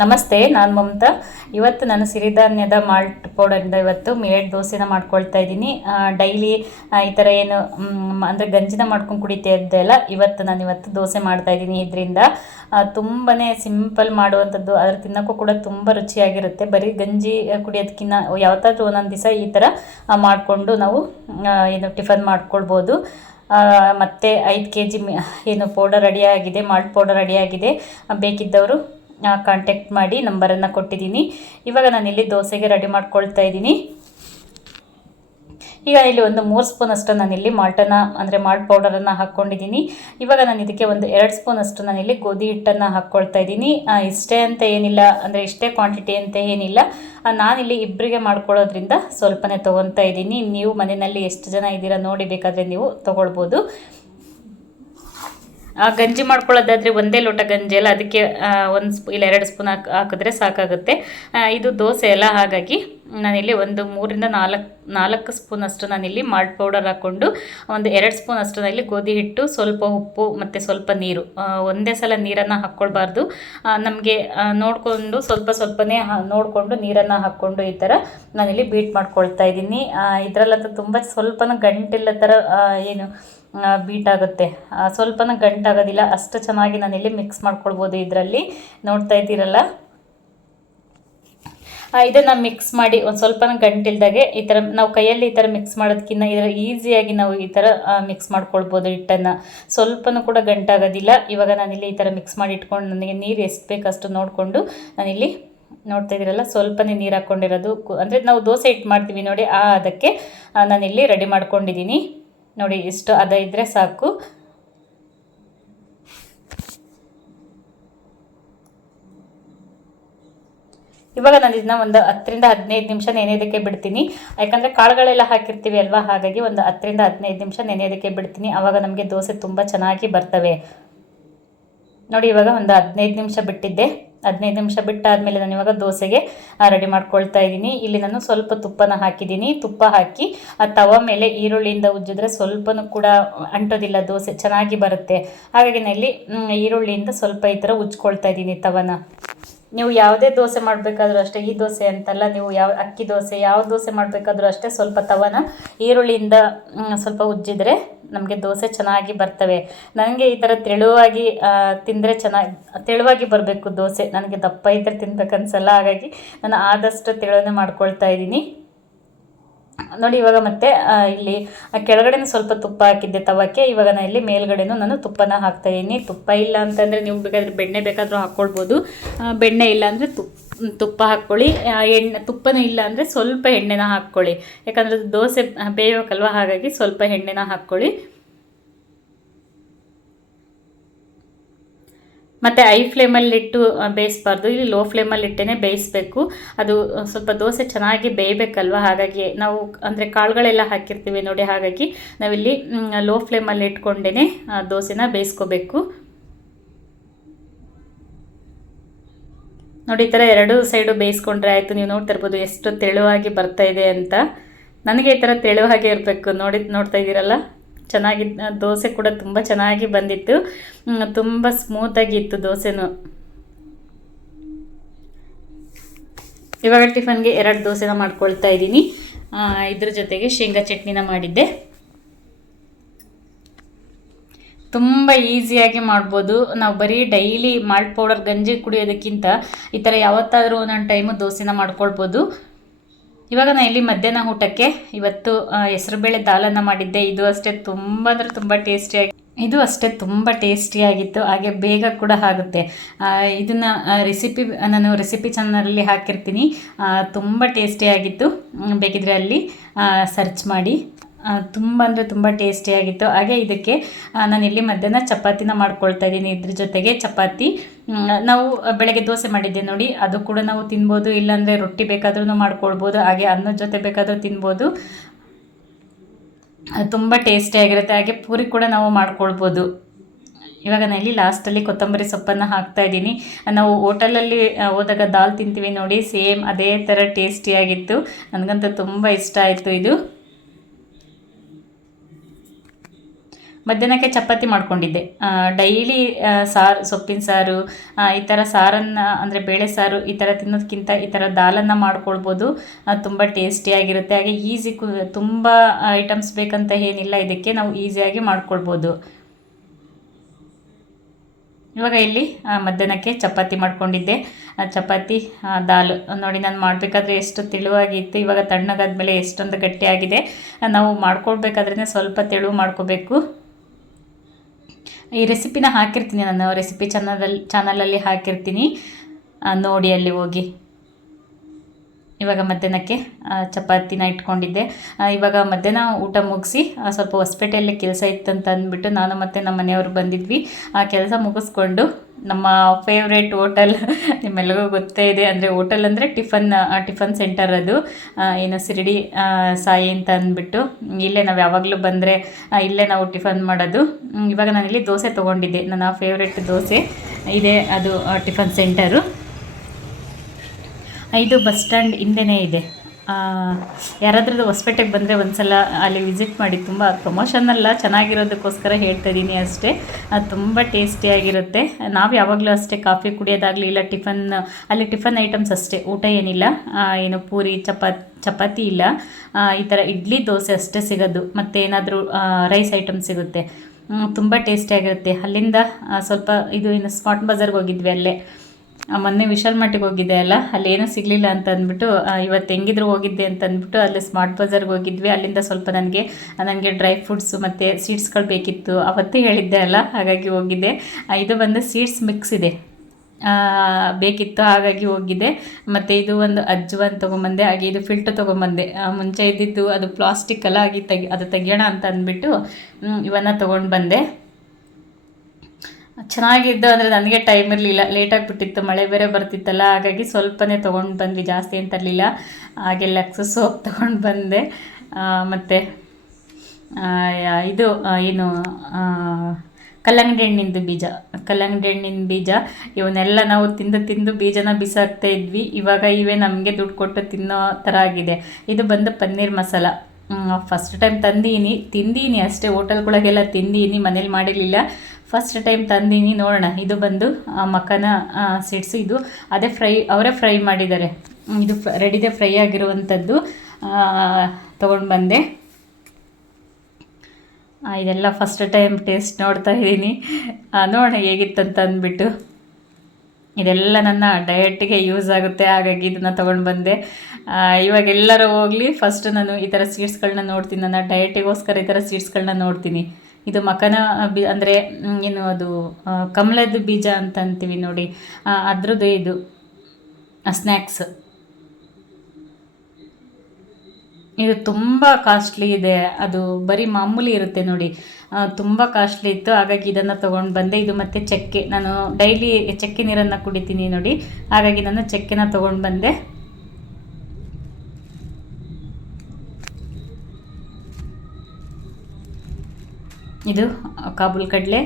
ನಮಸ್ತೆ, ನಾನು ಮಮತಾ. ಇವತ್ತು ನಾನು ಸಿರಿಧಾನ್ಯದ ಮಾಲ್ಟ್ ಪೌಡರಿಂದ ಇವತ್ತು ಮಿಲೆಟ್ ದೋಸೆನ ಮಾಡ್ಕೊಳ್ತಾ ಇದ್ದೀನಿ. ಡೈಲಿ ಈ ಥರ ಏನು ಅಂದರೆ ಗಂಜಿನ ಮಾಡ್ಕೊಂಡು ಕುಡಿತಾ ಇದ್ದೆಲ್ಲ, ಇವತ್ತು ದೋಸೆ ಮಾಡ್ತಾ ಇದ್ದೀನಿ. ಇದರಿಂದ ತುಂಬಾ ಸಿಂಪಲ್ ಮಾಡುವಂಥದ್ದು, ಅದ್ರ ತಿನ್ನೋಕ್ಕೂ ಕೂಡ ತುಂಬ ರುಚಿಯಾಗಿರುತ್ತೆ. ಬರೀ ಗಂಜಿ ಕುಡಿಯೋದಕ್ಕಿಂತ ಯಾವತ್ತಾದ್ರೂ ಒಂದೊಂದು ದಿವಸ ಈ ಥರ ಮಾಡಿಕೊಂಡು ನಾವು ಏನು ಟಿಫನ್ ಮಾಡ್ಕೊಳ್ಬೋದು. ಮತ್ತು 5 kg ಏನು ಪೌಡರ್ ರೆಡಿಯಾಗಿದೆ, ಮಾಲ್ಟ್ ಪೌಡರ್ ರೆಡಿಯಾಗಿದೆ. ಬೇಕಿದ್ದವರು ಕಾಂಟ್ಯಾಕ್ಟ್ ಮಾಡಿ, ನಂಬರನ್ನು ಕೊಟ್ಟಿದ್ದೀನಿ. ಇವಾಗ ನಾನಿಲ್ಲಿ ದೋಸೆಗೆ ರೆಡಿ ಮಾಡ್ಕೊಳ್ತಾ ಇದ್ದೀನಿ. ಈಗ ಇಲ್ಲಿ ಒಂದು 3 ಸ್ಪೂನ್ ಅಷ್ಟು ನಾನಿಲ್ಲಿ ಮಾಲ್ಟ್ ಪೌಡರನ್ನು ಹಾಕ್ಕೊಂಡಿದ್ದೀನಿ. ಇವಾಗ ನಾನು ಇದಕ್ಕೆ ಒಂದು 2 ಸ್ಪೂನ್ ಅಷ್ಟು ನಾನಿಲ್ಲಿ ಗೋಧಿ ಹಿಟ್ಟನ್ನು ಹಾಕ್ಕೊಳ್ತಾ ಇದ್ದೀನಿ. ಇಷ್ಟೇ ಅಂತ ಏನಿಲ್ಲ, ಅಂದರೆ ಇಷ್ಟೇ ಕ್ವಾಂಟಿಟಿ ಅಂತ ಏನಿಲ್ಲ. ನಾನಿಲ್ಲಿ ಇಬ್ಬರಿಗೆ ಮಾಡ್ಕೊಳ್ಳೋದ್ರಿಂದ ಸ್ವಲ್ಪನೇ ತೊಗೊತಾ ಇದ್ದೀನಿ. ನೀವು ಮನೆಯಲ್ಲಿ ಎಷ್ಟು ಜನ ಇದ್ದೀರಾ ನೋಡಿ ಬೇಕಾದರೆ ನೀವು ತೊಗೊಳ್ಬೋದು. ಗಂಜಿ ಮಾಡ್ಕೊಳ್ಳೋದಾದರೆ ಒಂದೇ ಲೋಟ ಗಂಜಿ ಅಲ್ಲ, ಅದಕ್ಕೆ 2 ಸ್ಪೂನ್ ಹಾಕಿದ್ರೆ ಸಾಕಾಗುತ್ತೆ. ಇದು ದೋಸೆ ಅಲ್ಲ, ಹಾಗಾಗಿ ನಾನಿಲ್ಲಿ ಒಂದು 3 ರಿಂದ 4 ಸ್ಪೂನ್ ಅಷ್ಟು ನಾನಿಲ್ಲಿ ಮಾಲ್ಟ್ ಪೌಡರ್ ಹಾಕ್ಕೊಂಡು, ಒಂದು 2 ಸ್ಪೂನ್ ಅಷ್ಟು ನಾನಿಲ್ಲಿ ಗೋಧಿ ಹಿಟ್ಟು, ಸ್ವಲ್ಪ ಉಪ್ಪು ಮತ್ತು ಸ್ವಲ್ಪ ನೀರು. ಒಂದೇ ಸಲ ನೀರನ್ನು ಹಾಕ್ಕೊಳ್ಬಾರ್ದು. ನಮಗೆ ನೋಡಿಕೊಂಡು ಸ್ವಲ್ಪನೇ ನೋಡಿಕೊಂಡು ನೀರನ್ನು ಹಾಕ್ಕೊಂಡು ಈ ಥರ ನಾನಿಲ್ಲಿ ಬೀಟ್ ಮಾಡ್ಕೊಳ್ತಾ ಇದ್ದೀನಿ. ಇದರಲ್ಲಂತೂ ತುಂಬ ಸ್ವಲ್ಪನೂ ಗಂಟಿಲ್ಲ ಥರ ಏನು ಬೀಟ್ ಆಗುತ್ತೆ, ಸ್ವಲ್ಪನೂ ಗಂಟಾಗೋದಿಲ್ಲ. ಅಷ್ಟು ಚೆನ್ನಾಗಿ ನಾನಿಲ್ಲಿ ಮಿಕ್ಸ್ ಮಾಡ್ಕೊಳ್ಬೋದು. ಇದರಲ್ಲಿ ನೋಡ್ತಾ ಇದ್ದೀರಲ್ಲ, ಇದನ್ನು ಮಿಕ್ಸ್ ಮಾಡಿ ಒಂದು ಸ್ವಲ್ಪನೂ ಗಂಟಿಲ್ದಾಗೆ ಈ ಥರ ನಾವು ಕೈಯಲ್ಲಿ ಈ ಥರ ಮಿಕ್ಸ್ ಮಾಡೋದಕ್ಕಿಂತ ಇದರ ಈಸಿಯಾಗಿ ನಾವು ಈ ಥರ ಮಿಕ್ಸ್ ಮಾಡ್ಕೊಳ್ಬೋದು ಹಿಟ್ಟನ್ನು. ಸ್ವಲ್ಪನೂ ಕೂಡ ಗಂಟಾಗೋದಿಲ್ಲ. ಇವಾಗ ನಾನಿಲ್ಲಿ ಈ ಥರ ಮಿಕ್ಸ್ ಮಾಡಿ ಇಟ್ಕೊಂಡು, ನನಗೆ ನೀರು ಎಷ್ಟು ಬೇಕಷ್ಟು ನೋಡಿಕೊಂಡು ನಾನಿಲ್ಲಿ ನೋಡ್ತಾ ಇದ್ದೀರಲ್ಲ, ಸ್ವಲ್ಪನೇ ನೀರು ಹಾಕ್ಕೊಂಡಿರೋದು. ಅಂದರೆ ನಾವು ದೋಸೆ ಹಿಟ್ಟು ಮಾಡ್ತೀವಿ ನೋಡಿ, ಅದಕ್ಕೆ ನಾನಿಲ್ಲಿ ರೆಡಿ ಮಾಡ್ಕೊಂಡಿದ್ದೀನಿ. ನೋಡಿ, ಇಷ್ಟು ಅದ ಇದ್ದರೆ ಸಾಕು. ಇವಾಗ ನಾನು ಇದನ್ನ ಒಂದು 10 ರಿಂದ 15 ನಿಮಿಷ ನೆನೆಯೋದಕ್ಕೆ ಬಿಡ್ತೀನಿ. ಯಾಕಂದರೆ ಕಾಳುಗಳೆಲ್ಲ ಹಾಕಿರ್ತೀವಿ ಅಲ್ವಾ, ಹಾಗಾಗಿ ಒಂದು 10 ರಿಂದ 15 ನಿಮಿಷ ನೆನೆಯೋದಕ್ಕೆ ಬಿಡ್ತೀನಿ. ಆವಾಗ ನಮಗೆ ದೋಸೆ ತುಂಬ ಚೆನ್ನಾಗಿ ಬರ್ತವೆ. ನೋಡಿ, ಇವಾಗ ಒಂದು 15 ನಿಮಿಷ ಬಿಟ್ಟಿದ್ದೆ. 15 ನಿಮಿಷ ಬಿಟ್ಟಾದಮೇಲೆ ನಾನು ಇವಾಗ ದೋಸೆಗೆ ರೆಡಿ ಮಾಡ್ಕೊಳ್ತಾ ಇದ್ದೀನಿ. ಇಲ್ಲಿ ನಾನು ಸ್ವಲ್ಪ ತುಪ್ಪನ ಹಾಕಿದ್ದೀನಿ. ತುಪ್ಪ ಹಾಕಿ ಆ ತವ ಮೇಲೆ ಈರುಳ್ಳಿಯಿಂದ ಉಜ್ಜಿದ್ರೆ ಸ್ವಲ್ಪನೂ ಕೂಡ ಅಂಟೋದಿಲ್ಲ, ದೋಸೆ ಚೆನ್ನಾಗಿ ಬರುತ್ತೆ. ಹಾಗಾಗಿ ನಾನು ಇಲ್ಲಿ ಈರುಳ್ಳಿಯಿಂದ ಸ್ವಲ್ಪ ಈ ಥರ ಉಜ್ಕೊಳ್ತಾ ಇದ್ದೀನಿ ತವನ. ನೀವು ಯಾವುದೇ ದೋಸೆ ಮಾಡಬೇಕಾದ್ರೂ ಅಷ್ಟೇ, ಈ ದೋಸೆ ಅಂತಲ್ಲ, ನೀವು ಅಕ್ಕಿ ದೋಸೆ ಯಾವ ದೋಸೆ ಮಾಡಬೇಕಾದ್ರೂ ಅಷ್ಟೇ, ಸ್ವಲ್ಪ ತವನ ಈರುಳ್ಳಿಯಿಂದ ಸ್ವಲ್ಪ ಉಜ್ಜಿದ್ರೆ ನಮಗೆ ದೋಸೆ ಚೆನ್ನಾಗಿ ಬರ್ತವೆ. ನನಗೆ ಈ ಥರ ತೆಳುವಾಗಿ ತಿಂದರೆ ತೆಳುವಾಗಿ ಬರಬೇಕು ದೋಸೆ. ನನಗೆ ದಪ್ಪ ಇದ್ದರೆ ತಿನ್ಬೇಕನ್ಸಲ್ಲ, ಹಾಗಾಗಿ ನಾನು ಆದಷ್ಟು ತೆಳುವೇ ಮಾಡ್ಕೊಳ್ತಾ ಇದ್ದೀನಿ. ನೋಡಿ, ಇವಾಗ ಮತ್ತೆ ಇಲ್ಲಿ ಕೆಳಗಡೆನೂ ಸ್ವಲ್ಪ ತುಪ್ಪ ಹಾಕಿದ್ದೆ ತವಕ್ಕೆ. ಇವಾಗ ನಾನು ಇಲ್ಲಿ ಮೇಲ್ಗಡೆನೂ ನಾನು ತುಪ್ಪನ ಹಾಕ್ತಾಯಿದ್ದೀನಿ. ತುಪ್ಪ ಇಲ್ಲ ಅಂತಂದರೆ ನೀವು ಬೇಕಾದರೆ ಬೆಣ್ಣೆ ಬೇಕಾದರೂ ಹಾಕ್ಕೊಳ್ಬೋದು. ಬೆಣ್ಣೆ ಇಲ್ಲ ಅಂದರೆ ತುಪ್ಪ ಹಾಕ್ಕೊಳ್ಳಿ. ತುಪ್ಪನೂ ಇಲ್ಲ ಅಂದರೆ ಸ್ವಲ್ಪ ಎಣ್ಣೆನ ಹಾಕ್ಕೊಳ್ಳಿ. ಯಾಕಂದರೆ ದೋಸೆ ಬೇಯಬೇಕಲ್ವ, ಹಾಗಾಗಿ ಸ್ವಲ್ಪ ಎಣ್ಣೆನ ಹಾಕ್ಕೊಳ್ಳಿ. ಮತ್ತು ಐ ಫ್ಲೇಮಲ್ಲಿಟ್ಟು ಬೇಯಿಸಬಾರ್ದು, ಇಲ್ಲಿ ಲೋ ಫ್ಲೇಮಲ್ಲಿಟ್ಟೇ ಬೇಯಿಸಬೇಕು. ಅದು ಸ್ವಲ್ಪ ದೋಸೆ ಚೆನ್ನಾಗಿ ಬೇಯಬೇಕಲ್ವ, ಹಾಗಾಗಿ ನಾವು ಅಂದರೆ ಕಾಳುಗಳೆಲ್ಲ ಹಾಕಿರ್ತೀವಿ ನೋಡಿ, ಹಾಗಾಗಿ ನಾವಿಲ್ಲಿ ಲೋ ಫ್ಲೇಮಲ್ಲಿ ಇಟ್ಕೊಂಡೇ ದೋಸೆನ ಬೇಯಿಸ್ಕೋಬೇಕು. ನೋಡಿ, ಈ ಥರ 2 ಸೈಡು ಬೇಯಿಸ್ಕೊಂಡ್ರೆ ಆಯಿತು. ನೀವು ನೋಡ್ತಾ ಇರ್ಬೋದು ಎಷ್ಟು ತೆಳುವಾಗಿ ಬರ್ತಾ ಇದೆ ಅಂತ. ನನಗೆ ಈ ಥರ ತೆಳುವಾಗೆ ಇರಬೇಕು. ನೋಡ್ತಾ ಇದ್ದೀರಲ್ಲ, ಚೆನ್ನಾಗಿ ದೋಸೆ ಕೂಡ ತುಂಬ ಚೆನ್ನಾಗಿ ಬಂದಿತ್ತು. ತುಂಬ ಸ್ಮೂತಾಗಿತ್ತು ದೋಸೆನೂ. ಇವಾಗ ಟಿಫನ್ಗೆ 2 ದೋಸೆನ ಮಾಡ್ಕೊಳ್ತಾ ಇದ್ದೀನಿ. ಇದ್ರ ಜೊತೆಗೆ ಶೇಂಗಾ ಚಟ್ನಿನ ಮಾಡಿದ್ದೆ. ತುಂಬ ಈಸಿಯಾಗಿ ಮಾಡ್ಬೋದು. ನಾವು ಬರೀ ಡೈಲಿ ಮಾಲ್ಟ್ ಪೌಡರ್ ಗಂಜಿ ಕುಡಿಯೋದಕ್ಕಿಂತ ಈ ಥರ ಯಾವತ್ತಾದರೂ ಒಂದೊಂದು ಟೈಮು ದೋಸೆನ ಮಾಡ್ಕೊಳ್ಬೋದು. ಇವಾಗ ನಾನು ಇಲ್ಲಿ ಮಧ್ಯಾಹ್ನ ಊಟಕ್ಕೆ ಇವತ್ತು ಹೆಸರುಬೇಳೆ ದಾಲನ್ನು ಮಾಡಿದ್ದೆ. ಇದು ಅಷ್ಟೇ ತುಂಬ ಟೇಸ್ಟಿಯಾಗಿತ್ತು. ಹಾಗೆ ಬೇಗ ಕೂಡ ಆಗುತ್ತೆ. ಇದನ್ನು ನಾನು ರೆಸಿಪಿ ಚಾನಲಲ್ಲಿ ಹಾಕಿರ್ತೀನಿ. ತುಂಬ ಟೇಸ್ಟಿಯಾಗಿತ್ತು, ಬೇಕಿದ್ರೆ ಅಲ್ಲಿ ಸರ್ಚ್ ಮಾಡಿ. ತುಂಬ ಟೇಸ್ಟಿಯಾಗಿತ್ತು. ಹಾಗೆ ಇದಕ್ಕೆ ನಾನಿಲ್ಲಿ ಮಧ್ಯಾಹ್ನ ಚಪಾತಿನ ಮಾಡ್ಕೊಳ್ತಾ ಇದ್ದೀನಿ. ಇದ್ರ ಜೊತೆಗೆ ಚಪಾತಿ ನಾವು ಬೆಳಗ್ಗೆ ದೋಸೆ ಮಾಡಿದ್ದೆ ನೋಡಿ, ಅದು ಕೂಡ ನಾವು ತಿನ್ಬೋದು. ಇಲ್ಲಾಂದರೆ ರೊಟ್ಟಿ ಬೇಕಾದ್ರೂ ಮಾಡ್ಕೊಳ್ಬೋದು. ಹಾಗೆ ಅನ್ನದ ಜೊತೆ ಬೇಕಾದರೂ ತಿನ್ಬೋದು. ತುಂಬ ಟೇಸ್ಟಿಯಾಗಿರುತ್ತೆ. ಹಾಗೆ ಪೂರಿ ಕೂಡ ನಾವು ಮಾಡ್ಕೊಳ್ಬೋದು. ಇವಾಗ ನಾನು ಇಲ್ಲಿ ಲಾಸ್ಟಲ್ಲಿ ಕೊತ್ತಂಬರಿ ಸೊಪ್ಪನ್ನು ಹಾಕ್ತಾಯಿದ್ದೀನಿ. ನಾವು ಹೋಟೆಲಲ್ಲಿ ಹೋದಾಗ ದಾಲ್ ತಿಂತೀವಿ ನೋಡಿ, ಸೇಮ್ ಅದೇ ಥರ ಟೇಸ್ಟಿಯಾಗಿತ್ತು. ನನಗಂತೂ ತುಂಬ ಇಷ್ಟ ಆಯಿತು ಇದು. ಮಧ್ಯಾಹ್ನಕ್ಕೆ ಚಪಾತಿ ಮಾಡ್ಕೊಂಡಿದ್ದೆ. ಡೈಲಿ ಸಾರು, ಸೊಪ್ಪಿನ ಸಾರು, ಈ ಥರ ಸಾರನ್ನು ಅಂದರೆ ಬೇಳೆ ಸಾರು ಈ ಥರ ತಿನ್ನೋದಕ್ಕಿಂತ ಈ ಥರ ದಾಲನ್ನು ಮಾಡ್ಕೊಳ್ಬೋದು. ತುಂಬ ಟೇಸ್ಟಿಯಾಗಿರುತ್ತೆ. ಹಾಗೆ ಈಸಿ ತುಂಬ ಐಟಮ್ಸ್ ಬೇಕಂತ ಏನಿಲ್ಲ, ಇದಕ್ಕೆ ನಾವು ಈಸಿಯಾಗಿ ಮಾಡ್ಕೊಳ್ಬೋದು. ಇವಾಗ ಇಲ್ಲಿ ಮಧ್ಯಾಹ್ನಕ್ಕೆ ಚಪಾತಿ ಮಾಡ್ಕೊಂಡಿದ್ದೆ. ಚಪಾತಿ ದಾಲ್ ನೋಡಿ, ನಾನು ಮಾಡಬೇಕಾದ್ರೆ ಎಷ್ಟು ತೆಳುವಾಗಿತ್ತು, ಇವಾಗ ತಣ್ಣಗಾದ್ಮೇಲೆ ಎಷ್ಟೊಂದು ಗಟ್ಟಿಯಾಗಿದೆ. ನಾವು ಮಾಡ್ಕೊಳ್ಬೇಕಾದ್ರೇ ಸ್ವಲ್ಪ ತೆಳು ಮಾಡ್ಕೋಬೇಕು. ಈ ರೆಸಿಪಿನ ಹಾಕಿರ್ತೀನಿ, ನಾನು ರೆಸಿಪಿ ಚಾನಲಲ್ಲಿ ಹಾಕಿರ್ತೀನಿ, ನೋಡಿ ಅಲ್ಲಿ ಹೋಗಿ. ಇವಾಗ ಮಧ್ಯಾಹ್ನಕ್ಕೆ ಚಪಾತಿನ ಇಟ್ಕೊಂಡಿದ್ದೆ. ಇವಾಗ ಮಧ್ಯಾಹ್ನ ಊಟ ಮುಗಿಸಿ ಸ್ವಲ್ಪ ಹೊಸಪೇಟೆಯಲ್ಲಿ ಕೆಲಸ ಇತ್ತಂತ ಅಂದ್ಬಿಟ್ಟು ನಾನು ಮತ್ತು ನಮ್ಮ ಮನೆಯವರು ಬಂದಿದ್ವಿ. ಆ ಕೆಲಸ ಮುಗಿಸ್ಕೊಂಡು ನಮ್ಮ ಫೇವ್ರೇಟ್ ಹೋಟೆಲ್, ನಿಮ್ಮೆಲ್ಲರಿಗೂ ಗೊತ್ತೇ ಇದೆ, ಅಂದರೆ ಹೋಟೆಲ್ ಅಂದರೆ ಟಿಫನ್ ಸೆಂಟರ್ ಅದು, ಏನು ಶಿರಡಿ ಸಾಯಿ ಅಂತ ಅಂದ್ಬಿಟ್ಟು. ಇಲ್ಲೇ ನಾವು ಯಾವಾಗಲೂ ಬಂದರೆ ಇಲ್ಲೇ ನಾವು ಟಿಫನ್ ಮಾಡೋದು. ಇವಾಗ ನಾನಿಲ್ಲಿ ದೋಸೆ ತೊಗೊಂಡಿದ್ದೆ, ನನ್ನ ಫೇವ್ರೇಟ್ ದೋಸೆ ಇದೆ, ಅದು ಟಿಫನ್ ಸೆಂಟರು. ಇದು ಬಸ್ ಸ್ಟ್ಯಾಂಡ್ ಹಿಂದೆನೇ ಇದೆ. ಯಾರಾದ್ರೂ ಹೊಸಪೇಟೆಗೆ ಬಂದರೆ ಒಂದು ಅಲ್ಲಿ ವಿಸಿಟ್ ಮಾಡಿ. ತುಂಬ ಪ್ರಮೋಷನಲ್ಲ, ಚೆನ್ನಾಗಿರೋದಕ್ಕೋಸ್ಕರ ಹೇಳ್ತಾ ಇದ್ದೀನಿ ಅಷ್ಟೇ. ಅದು ತುಂಬ ಟೇಸ್ಟಿಯಾಗಿರುತ್ತೆ. ನಾವು ಯಾವಾಗಲೂ ಅಷ್ಟೇ ಕಾಫಿ ಕುಡಿಯೋದಾಗಲಿ ಇಲ್ಲ ಅಲ್ಲಿ ಟಿಫನ್ ಐಟಮ್ಸ್ ಅಷ್ಟೇ, ಊಟ ಏನಿಲ್ಲ. ಏನು ಪೂರಿ ಚಪಾತಿ ಇಲ್ಲ, ಈ ಥರ ಇಡ್ಲಿ ದೋಸೆ ಅಷ್ಟೇ ಸಿಗೋದು. ಮತ್ತು ಏನಾದರೂ ರೈಸ್ ಐಟಮ್ ಸಿಗುತ್ತೆ, ತುಂಬ ಟೇಸ್ಟಿಯಾಗಿರುತ್ತೆ. ಅಲ್ಲಿಂದ ಸ್ವಲ್ಪ ಏನು ಸ್ಮಾರ್ಟ್ ಬಜಾರ್ಗೆ ಹೋಗಿದ್ವಿ, ಅಲ್ಲೇ ಮೊನ್ನೆ ವಿಶಾಲ್ ಮಟ್ಟಿಗೆ ಹೋಗಿದ್ದೆ ಅಲ್ಲ, ಅಲ್ಲೇನೂ ಸಿಗಲಿಲ್ಲ ಅಂತ ಅಂದ್ಬಿಟ್ಟು, ಇವತ್ತು ಹೆಂಗಿದ್ರು ಹೋಗಿದ್ದೆ ಅಂತ ಅಂದ್ಬಿಟ್ಟು ಅಲ್ಲಿ ಸ್ಮಾರ್ಟ್ ಬಜಾರ್ಗೆ ಹೋಗಿದ್ವಿ. ಅಲ್ಲಿಂದ ಸ್ವಲ್ಪ ನನಗೆ ಡ್ರೈ ಫ್ರೂಟ್ಸು ಮತ್ತು ಸೀಡ್ಸ್ಗಳು ಬೇಕಿತ್ತು, ಅವತ್ತೇ ಹೇಳಿದ್ದೆ ಅಲ್ಲ, ಹಾಗಾಗಿ ಹೋಗಿದ್ದೆ. ಇದು ಬಂದು ಸೀಡ್ಸ್ ಮಿಕ್ಸ್ ಇದೆ, ಬೇಕಿತ್ತು, ಹಾಗಾಗಿ ಹೋಗಿದ್ದೆ. ಮತ್ತು ಇದು ಒಂದು ಅಜ್ವಾನ್ ತೊಗೊಂಬಂದೆ, ಹಾಗೆ ಇದು ಫಿಲ್ಟರ್ ತೊಗೊಂಬಂದೆ. ಮುಂಚೆ ಇದ್ದಿದ್ದು ಅದು ಪ್ಲಾಸ್ಟಿಕ್ ಅಲ್ಲ, ಆಗಿ ಅದು ತೆಗಿಯೋಣ ಅಂತ ಅಂದ್ಬಿಟ್ಟು ಇವನ್ನ ತೊಗೊಂಡು ಬಂದೆ. ಚೆನ್ನಾಗಿದ್ದು ಅಂದರೆ ನನಗೆ ಟೈಮ್ ಇರಲಿಲ್ಲ, ಲೇಟಾಗಿಬಿಟ್ಟಿತ್ತು, ಮಳೆ ಬೇರೆ ಬರ್ತಿತ್ತಲ್ಲ, ಹಾಗಾಗಿ ಸ್ವಲ್ಪನೇ ತೊಗೊಂಡು ಬಂದ್ವಿ, ಜಾಸ್ತಿ ಅಂತ ತರಲಿಲ್ಲ. ಹಾಗೆ ಲಕ್ಸ್ ಸೋಪ್ ತೊಗೊಂಡು ಬಂದೆ. ಮತ್ತು ಇದು ಏನು ಕಲ್ಲಂಗಡಿ ಹಣ್ಣಿನ ಬೀಜ ಇವನ್ನೆಲ್ಲ ನಾವು ತಿಂದು ಬೀಜನ ಬಿಸಾಕ್ತಾ ಇದ್ವಿ. ಇವಾಗ ಇವೇ ನಮಗೆ ದುಡ್ಡು ಕೊಟ್ಟು ತಿನ್ನೋ ಥರ ಆಗಿದೆ. ಇದು ಬಂದು ಪನ್ನೀರ್ ಮಸಾಲ. ಫಸ್ಟ್ ಟೈಮ್ ತಿಂದೀನಿ ಅಷ್ಟೇ, ಹೋಟೆಲ್ಗಳಿಗೆಲ್ಲ ತಿಂದೀನಿ, ಮನೇಲಿ ಮಾಡಿರಲಿಲ್ಲ. ಫಸ್ಟ್ ಟೈಮ್ ತಂದೀನಿ, ನೋಡೋಣ. ಇದು ಬಂದು ಮಖಾನ ಸೀಡ್ಸು, ಇದು ಅವರೇ ಫ್ರೈ ಮಾಡಿದ್ದಾರೆ. ಇದು ರೆಡಿದೆ ಫ್ರೈ ಆಗಿರುವಂಥದ್ದು ತೊಗೊಂಡು ಬಂದೆ. ಇದೆಲ್ಲ ಫಸ್ಟ್ ಟೈಮ್ ಟೇಸ್ಟ್ ನೋಡ್ತಾ ಇದ್ದೀನಿ, ನೋಡೋಣ ಹೇಗಿತ್ತಂತ ಅಂದ್ಬಿಟ್ಟು. ಇದೆಲ್ಲ ನನ್ನ ಡಯೆಟ್ಗೆ ಯೂಸ್ ಆಗುತ್ತೆ, ಹಾಗಾಗಿ ಇದನ್ನು ತೊಗೊಂಡು ಬಂದೆ. ಇವಾಗ ಎಲ್ಲರೂ ಹೋಗಲಿ, ಫಸ್ಟ್ ನಾನು ಈ ಥರ ಸೀಡ್ಸ್ಗಳನ್ನ ನೋಡ್ತೀನಿ, ನನ್ನ ಡಯೆಟಿಗೋಸ್ಕರ ಈ ಥರ ಸೀಡ್ಸ್ಗಳನ್ನ ನೋಡ್ತೀನಿ. ಇದು ಮಖಾನ ಅಂದರೆ ಏನು ಅದು ಕಮಲದ ಬೀಜ ಅಂತ ಅಂತೀವಿ ನೋಡಿ, ಅದ್ರದ್ದು ಇದು ಸ್ನ್ಯಾಕ್ಸ್. ಇದು ತುಂಬ ಕಾಸ್ಟ್ಲಿ ಇದೆ, ಅದು ಬರೀ ಮಾಮೂಲಿ ಇರುತ್ತೆ ನೋಡಿ, ತುಂಬ ಕಾಸ್ಟ್ಲಿ ಇತ್ತು, ಹಾಗಾಗಿ ಇದನ್ನು ತೊಗೊಂಡು ಬಂದೆ. ಇದು ಮತ್ತು ಚಕ್ಕೆ, ನಾನು ಡೈಲಿ ಚಕ್ಕೆ ನೀರನ್ನು ಕುಡಿತೀನಿ ನೋಡಿ, ಹಾಗಾಗಿ ನಾನು ಚಕ್ಕೆನ ತೊಗೊಂಡು ಬಂದೆ. ಇದು ಕಾಬೂಲ್ ಕಡಲೆ,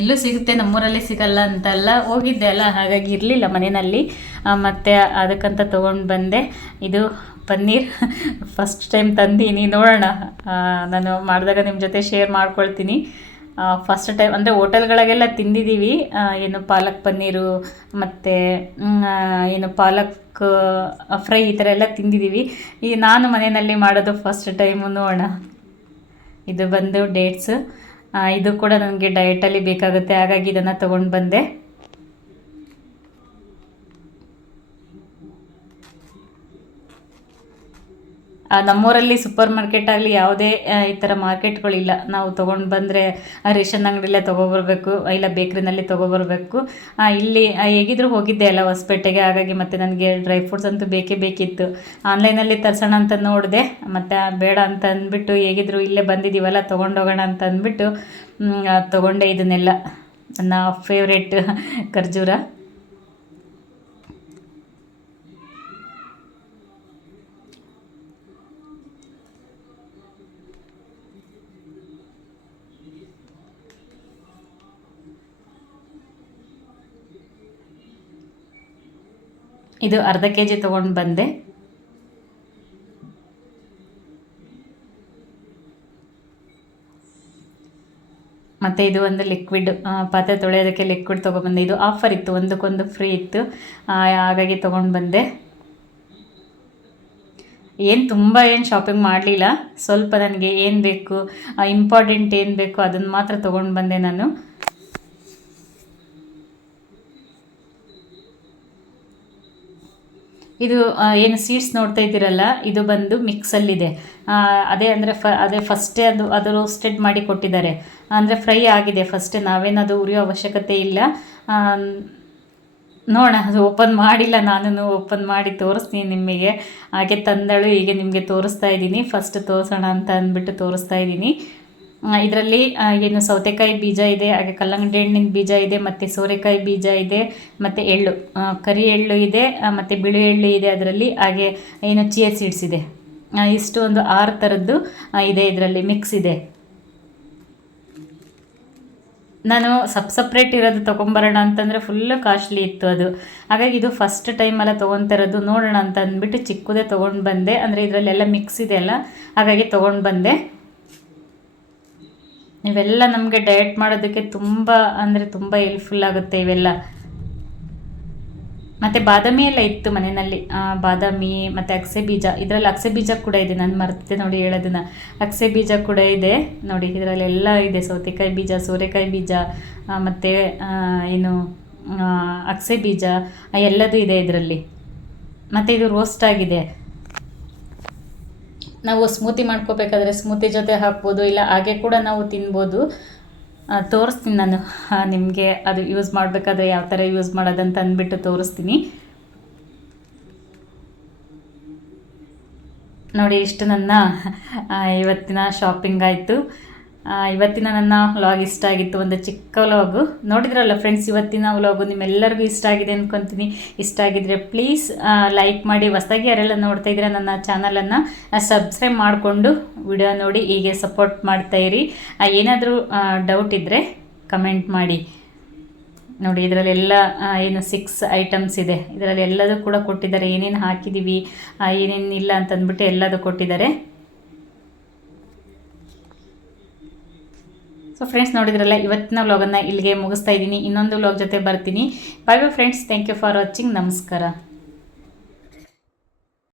ಇಲ್ಲೂ ಸಿಗುತ್ತೆ, ನಮ್ಮೂರಲ್ಲಿ ಸಿಗಲ್ಲ ಅಂತಲ್ಲ, ಹೋಗಿದ್ದೆ ಅಲ್ಲ, ಹಾಗಾಗಿ ಇರಲಿಲ್ಲ ಮನೆಯಲ್ಲಿ, ಮತ್ತು ಅದಕ್ಕಂತ ತೊಗೊಂಡು ಬಂದೆ. ಇದು ಪನ್ನೀರ್ ಫಸ್ಟ್ ಟೈಮ್ ತಂದೀನಿ, ನೋಡೋಣ, ನಾನು ಮಾಡಿದಾಗ ನಿಮ್ಮ ಜೊತೆ ಶೇರ್ ಮಾಡ್ಕೊಳ್ತೀನಿ. ಫಸ್ಟ್ ಟೈಮ್ ಅಂದರೆ ಹೋಟೆಲ್ಗಳಿಗೆಲ್ಲ ತಿಂದಿದ್ದೀವಿ, ಏನು ಪಾಲಕ್ ಪನ್ನೀರು ಮತ್ತು ಏನು ಪಾಲಕ್ ಫ್ರೈ ಈ ಥರ ಎಲ್ಲ ತಿಂದಿದ್ದೀವಿ. ನಾನು ಮನೆಯಲ್ಲಿ ಮಾಡೋದು ಫಸ್ಟ್ ಟೈಮು, ನೋಡೋಣ. ಇದು ಬಂದು ಡೇಟ್ಸ್, ಇದು ಕೂಡ ನನಗೆ ಡಯಟಲ್ಲಿ ಬೇಕಾಗುತ್ತೆ, ಹಾಗಾಗಿ ಇದನ್ನು ತೊಗೊಂಡು ಬಂದೆ. ನಮ್ಮೂರಲ್ಲಿ ಸೂಪರ್ ಮಾರ್ಕೆಟ್ ಆಗಲಿ ಯಾವುದೇ ಈ ಥರ ಮಾರ್ಕೆಟ್ಗಳಿಲ್ಲ, ನಾವು ತೊಗೊಂಡು ಬಂದರೆ ರೇಷನ್ ಅಂಗಡಿಯಲ್ಲೇ ತೊಗೊಬರ್ಬೇಕು, ಇಲ್ಲ ಬೇಕ್ರಿನಲ್ಲಿ ತೊಗೊಬರ್ಬೇಕು. ಇಲ್ಲಿ ಹೇಗಿದ್ರು ಹೋಗಿದ್ದೆ ಅಲ್ಲ ಹೊಸಪೇಟೆಗೆ, ಹಾಗಾಗಿ ಮತ್ತು ನನಗೆ ಡ್ರೈ ಫ್ರೂಟ್ಸ್ ಅಂತೂ ಬೇಕಿತ್ತು. ಆನ್ಲೈನಲ್ಲಿ ತರಿಸೋಣ ಅಂತ ನೋಡಿದೆ, ಮತ್ತು ಬೇಡ ಅಂತ ಅಂದ್ಬಿಟ್ಟು ಹೇಗಿದ್ರು ಇಲ್ಲೇ ಬಂದಿದ್ದೀವಲ್ಲ ತೊಗೊಂಡೋಗೋಣ ಅಂತ ಅಂದ್ಬಿಟ್ಟು ತೊಗೊಂಡೆ. ಇದನ್ನೆಲ್ಲ ನನ್ನ ಫೇವ್ರೇಟ್ ಖರ್ಜೂರ. ಇದು ಅರ್ಧ kg ತೊಗೊಂಡು ಬಂದೆ. ಮತ್ತು ಇದು ಒಂದು ಲಿಕ್ವಿಡ್ ಪಾತ್ರೆ ತೊಳೆಯೋದಕ್ಕೆ ಲಿಕ್ವಿಡ್ ತೊಗೊಬಂದೆ. ಇದು ಆಫರ್ ಇತ್ತು, ಒಂದಕ್ಕೊಂದು ಫ್ರೀ ಇತ್ತು, ಹಾಗಾಗಿ ತೊಗೊಂಡು ಬಂದೆ. ತುಂಬ ಶಾಪಿಂಗ್ ಮಾಡಲಿಲ್ಲ, ಸ್ವಲ್ಪ ನನಗೆ ಏನು ಬೇಕು, ಇಂಪಾರ್ಟೆಂಟ್ ಏನು ಬೇಕು ಅದನ್ನು ಮಾತ್ರ ತೊಗೊಂಡು ಬಂದೆ ನಾನು. ಇದು ಏನು ಸೀಡ್ಸ್ ನೋಡ್ತಾ ಇದ್ದೀರಲ್ಲ, ಇದು ಬಂದು ಮಿಕ್ಸಲ್ಲಿದೆ. ಅದೇ ಅಂದರೆ ಅದೇ ಫಸ್ಟೇ ಅದು ರೋಸ್ಟೆಡ್ ಮಾಡಿ ಕೊಟ್ಟಿದ್ದಾರೆ, ಅಂದರೆ ಫ್ರೈ ಆಗಿದೆ ಫಸ್ಟೇ, ನಾವೇನದು ಉರಿಯೋ ಅವಶ್ಯಕತೆ ಇಲ್ಲ. ನೋಡೋಣ, ಅದು ಓಪನ್ ಮಾಡಿಲ್ಲ, ನಾನು ಓಪನ್ ಮಾಡಿ ತೋರಿಸ್ತೀನಿ ನಿಮಗೆ. ಹಾಗೆ ತಂದಳು, ಹೀಗೆ ನಿಮಗೆ ತೋರಿಸ್ತಾ ಇದ್ದೀನಿ. ಫಸ್ಟ್ ತೋರಿಸೋಣ ಅಂತ ಅಂದ್ಬಿಟ್ಟು ತೋರಿಸ್ತಾ ಇದ್ದೀನಿ. ಇದರಲ್ಲಿ ಏನು ಸೌತೆಕಾಯಿ ಬೀಜ ಇದೆ, ಹಾಗೆ ಕಲ್ಲಂಗಡಿ ಹಣ್ಣಿನ ಬೀಜ ಇದೆ, ಮತ್ತು ಸೋರೆಕಾಯಿ ಬೀಜ ಇದೆ, ಮತ್ತು ಎಳ್ಳು, ಕರಿ ಎಳ್ಳು ಇದೆ, ಮತ್ತು ಬಿಳಿ ಎಳ್ಳು ಇದೆ ಅದರಲ್ಲಿ, ಹಾಗೆ ಏನು ಚಿಯಾ ಸೀಡ್ಸ್ ಇದೆ. ಇಷ್ಟು ಒಂದು 6 ಥರದ್ದು ಇದೆ, ಇದರಲ್ಲಿ ಮಿಕ್ಸ್ ಇದೆ. ನಾನು ಸಪ್ರೇಟ್ ಇರೋದು ತೊಗೊಂಬರೋಣ ಅಂತಂದರೆ ಫುಲ್ಲು ಕಾಸ್ಟ್ಲಿ ಇತ್ತು ಅದು, ಹಾಗಾಗಿ ಇದು ಫಸ್ಟ್ ಟೈಮೆಲ್ಲ ತೊಗೊತಿರೋದು, ನೋಡೋಣ ಅಂತ ಅಂದ್ಬಿಟ್ಟು ಚಿಕ್ಕದೇ ತೊಗೊಂಡು ಬಂದೆ. ಅಂದರೆ ಇದರಲ್ಲೆಲ್ಲ ಮಿಕ್ಸ್ ಇದೆ ಅಲ್ಲ, ಹಾಗಾಗಿ ತೊಗೊಂಡು ಬಂದೆ. ಇವೆಲ್ಲ ನಮಗೆ ಡಯಟ್ ಮಾಡೋದಕ್ಕೆ ತುಂಬ ಹೆಲ್ಪ್ಫುಲ್ ಆಗುತ್ತೆ ಇವೆಲ್ಲ. ಮತ್ತು ಬಾದಾಮಿ ಎಲ್ಲ ಇತ್ತು ಮನೆಯಲ್ಲಿ, ಬಾದಾಮಿ ಮತ್ತು ಅಗಸೆ ಬೀಜ, ಇದರಲ್ಲಿ ಅಗಸೆ ಬೀಜ ಕೂಡ ಇದೆ, ನಾನು ಮರ್ತೆ ನೋಡಿ ಹೇಳೋದನ್ನು. ಅಗಸೆ ಬೀಜ ಕೂಡ ಇದೆ ನೋಡಿ, ಇದರಲ್ಲೆಲ್ಲ ಇದೆ, ಸೌತೆಕಾಯಿ ಬೀಜ, ಸೋರೆಕಾಯಿ ಬೀಜ, ಮತ್ತು ಏನು ಅಗಸೆ ಬೀಜ, ಎಲ್ಲದೂ ಇದೆ ಇದರಲ್ಲಿ. ಮತ್ತು ಇದು ರೋಸ್ಟ್ ಆಗಿದೆ. ನಾವು ಸ್ಮೂತಿ ಮಾಡ್ಕೋಬೇಕಾದ್ರೆ ಸ್ಮೂತಿ ಜೊತೆ ಹಾಕ್ಬೋದು, ಇಲ್ಲ ಹಾಗೆ ಕೂಡ ನಾವು ತಿನ್ಬೋದು. ತೋರಿಸ್ತೀನಿ ನಾನು ನಿಮಗೆ, ಅದು ಯೂಸ್ ಮಾಡಬೇಕಾದ್ರೆ ಯಾವ ಥರ ಯೂಸ್ ಮಾಡೋದಂತ ಅಂದ್ಬಿಟ್ಟು ತೋರಿಸ್ತೀನಿ ನೋಡಿ. ಇಷ್ಟು ನನ್ನ ಇವತ್ತಿನ ಶಾಪಿಂಗ್ ಆಯಿತು. ಇವತ್ತಿನ ನನ್ನ ವ್ಲಾಗ್ ಇಷ್ಟ ಆಗಿತ್ತು, ಒಂದು ಚಿಕ್ಕ ವ್ಲಾಗು ನೋಡಿದ್ರಲ್ಲ ಫ್ರೆಂಡ್ಸ್. ಇವತ್ತಿನ ವ್ಲಾಗು ನಿಮ್ಮೆಲ್ಲರಿಗೂ ಇಷ್ಟ ಆಗಿದೆ ಅಂದ್ಕೊತೀನಿ. ಇಷ್ಟ ಆಗಿದ್ರೆ ಪ್ಲೀಸ್ ಲೈಕ್ ಮಾಡಿ. ಹೊಸದಾಗಿ ಯಾರೆಲ್ಲ ನೋಡ್ತಾ ಇದ್ರೆ ನನ್ನ ಚಾನಲನ್ನು ಸಬ್ಸ್ಕ್ರೈಬ್ ಮಾಡಿಕೊಂಡು ವಿಡಿಯೋ ನೋಡಿ ಹೀಗೆ ಸಪೋರ್ಟ್ ಮಾಡ್ತಾಯಿರಿ. ಏನಾದರೂ ಡೌಟ್ ಇದ್ದರೆ ಕಮೆಂಟ್ ಮಾಡಿ ನೋಡಿ. ಇದರಲ್ಲೆಲ್ಲ ಏನು 6 ಐಟಮ್ಸ್ ಇದೆ, ಇದರಲ್ಲಿ ಎಲ್ಲದೂ ಕೂಡ ಕೊಟ್ಟಿದ್ದಾರೆ, ಏನೇನು ಹಾಕಿದ್ದೀವಿ ಏನೇನು ಇಲ್ಲ ಅಂತಂದ್ಬಿಟ್ಟು ಎಲ್ಲದೂ ಕೊಟ್ಟಿದ್ದಾರೆ. ಸೊ ಫ್ರೆಂಡ್ಸ್, ನೋಡಿದ್ರಲ್ಲ, ಇವತ್ತಿನ ವ್ಲಾಗನ್ನು ಇಲ್ಲಿಗೆ ಮುಗಿಸ್ತಾ ಇದ್ದೀನಿ. ಇನ್ನೊಂದು ವ್ಲಾಗ್ ಜೊತೆ ಬರ್ತೀನಿ. Bye bye friends, thank you for watching. ನಮಸ್ಕಾರ.